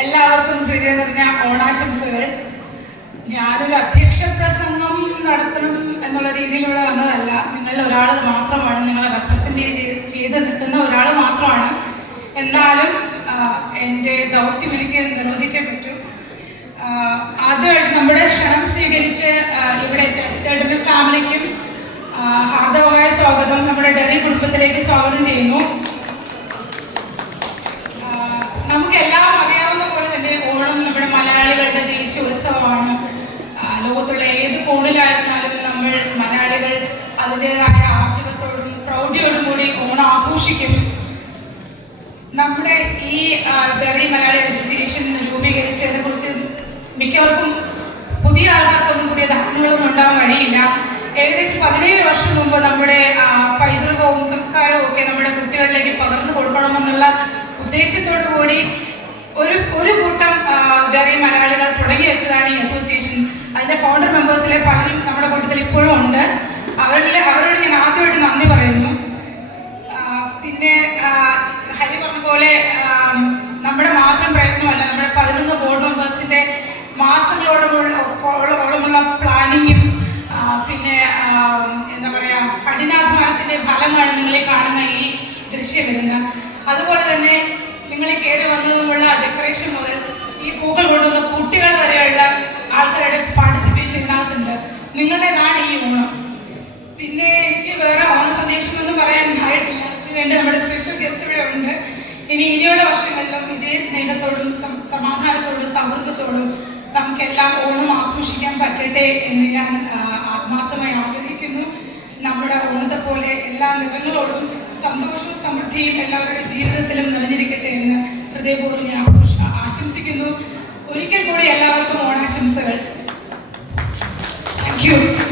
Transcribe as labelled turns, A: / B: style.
A: എല്ലാവർക്കും ഹൃദയം നിറഞ്ഞ ഓണാശംസകൾ. ഞാനൊരു അധ്യക്ഷ പ്രസംഗം നടത്തണം എന്നുള്ള രീതിയിൽ ഇവിടെ വന്നതല്ല. നിങ്ങളിൽ ഒരാൾ മാത്രമാണ് നിങ്ങളെ റെപ്രസെന്റ് ചെയ്ത് നിൽക്കുന്ന ഒരാൾ മാത്രമാണ്. എന്നാലും എന്റെ ദൗത്യം എനിക്ക് നിർവഹിച്ചേ പറ്റൂ. ആദ്യമായിട്ട് നമ്മുടെ ക്ഷണം സ്വീകരിച്ച് ഇവിടെ എത്തേണ്ടുന്ന ഫാമിലിക്കും ഹാർദവമായ സ്വാഗതം നമ്മുടെ ഡെറി കുടുംബത്തിലേക്ക് സ്വാഗതം ചെയ്യുന്നു. ലോകത്തുള്ള നമ്മൾ മലയാളികൾ അതിന്റെതായ ആർജവത്തോടും പ്രൗഢിയോടും കൂടി ഓണം ആഘോഷിക്കും നമ്മുടെ ഈ ഡെറി മലയാളി അസോസിയേഷൻ രൂപീകരിച്ചതിനെ കുറിച്ച് മിക്കവർക്കും പുതിയ ആൾക്കാർക്കൊന്നും പുതിയ ധാരണകളൊന്നും ഉണ്ടാവാൻ വഴിയില്ല. ഏകദേശം പതിനേഴ് വർഷം മുമ്പ് നമ്മുടെ പൈതൃകവും സംസ്കാരവും ഒക്കെ നമ്മുടെ കുട്ടികളിലേക്ക് പകർന്നു കൊടുക്കണമെന്നുള്ള ഉദ്ദേശത്തോടു കൂടി ഒരു ഒരു കൂട്ടം ഗറി മലയാളികൾ തുടങ്ങി വെച്ചതാണ് ഈ അതിന്റെ ഫൗണ്ടർ മെമ്പേഴ്സിലെ പലരും നമ്മുടെ കൂട്ടത്തിൽ ഇപ്പോഴും ഉണ്ട്. അവരിൽ അവരോട് ഞാൻ ആദ്യമായിട്ട് നന്ദി പറയുന്നു. പിന്നെ ഹരി പറഞ്ഞ പോലെ നമ്മുടെ മാത്രം പ്രയത്നമല്ല നമ്മുടെ പതിനൊന്ന് ബോർഡ് മെമ്പേഴ്സിന്റെ ഓളമുള്ള പ്ലാനിങ്ങും പിന്നെ എന്താ പറയാ കഠിനാധ്വാനത്തിന്റെ ഫലമാണ് നിങ്ങളെ കാണുന്ന ഈ ദൃശ്യം വരുന്നത്. അതുപോലെ തന്നെ നിങ്ങളെ കയറി വന്നതുമുള്ള ഡെക്കറേഷൻ മുതൽ നിങ്ങളുടേതാണ് ഈ ഓണം പിന്നെ എനിക്ക് വേറെ ഓണ സന്ദേശം ഒന്നും ഇതിന് വേണ്ടി നമ്മുടെ സ്പെഷ്യൽ ഗസ്റ്റ് ഇവിടെ ഉണ്ട്. ഇനി ഇനിയുള്ള വർഷങ്ങളിലും ഇതേ സ്നേഹത്തോടും സമാധാനത്തോടും സൗഹൃദത്തോടും നമുക്കെല്ലാം ഓണം ആഘോഷിക്കാൻ പറ്റട്ടെ എന്ന് ഞാൻ ആത്മാർത്ഥമായി ആഗ്രഹിക്കുന്നു. നമ്മുടെ ഓണത്തെ പോലെ എല്ലാ നിറങ്ങളോടും സന്തോഷവും സമൃദ്ധിയും എല്ലാവരുടെ ജീവിതത്തിലും നിറഞ്ഞിരിക്കട്ടെ എന്ന് ഹൃദയപൂർവം ഞാൻ ആശംസിക്കുന്നു. ഒരിക്കൽ കൂടി എല്ലാവർക്കും ഓണാശംസകൾ. you.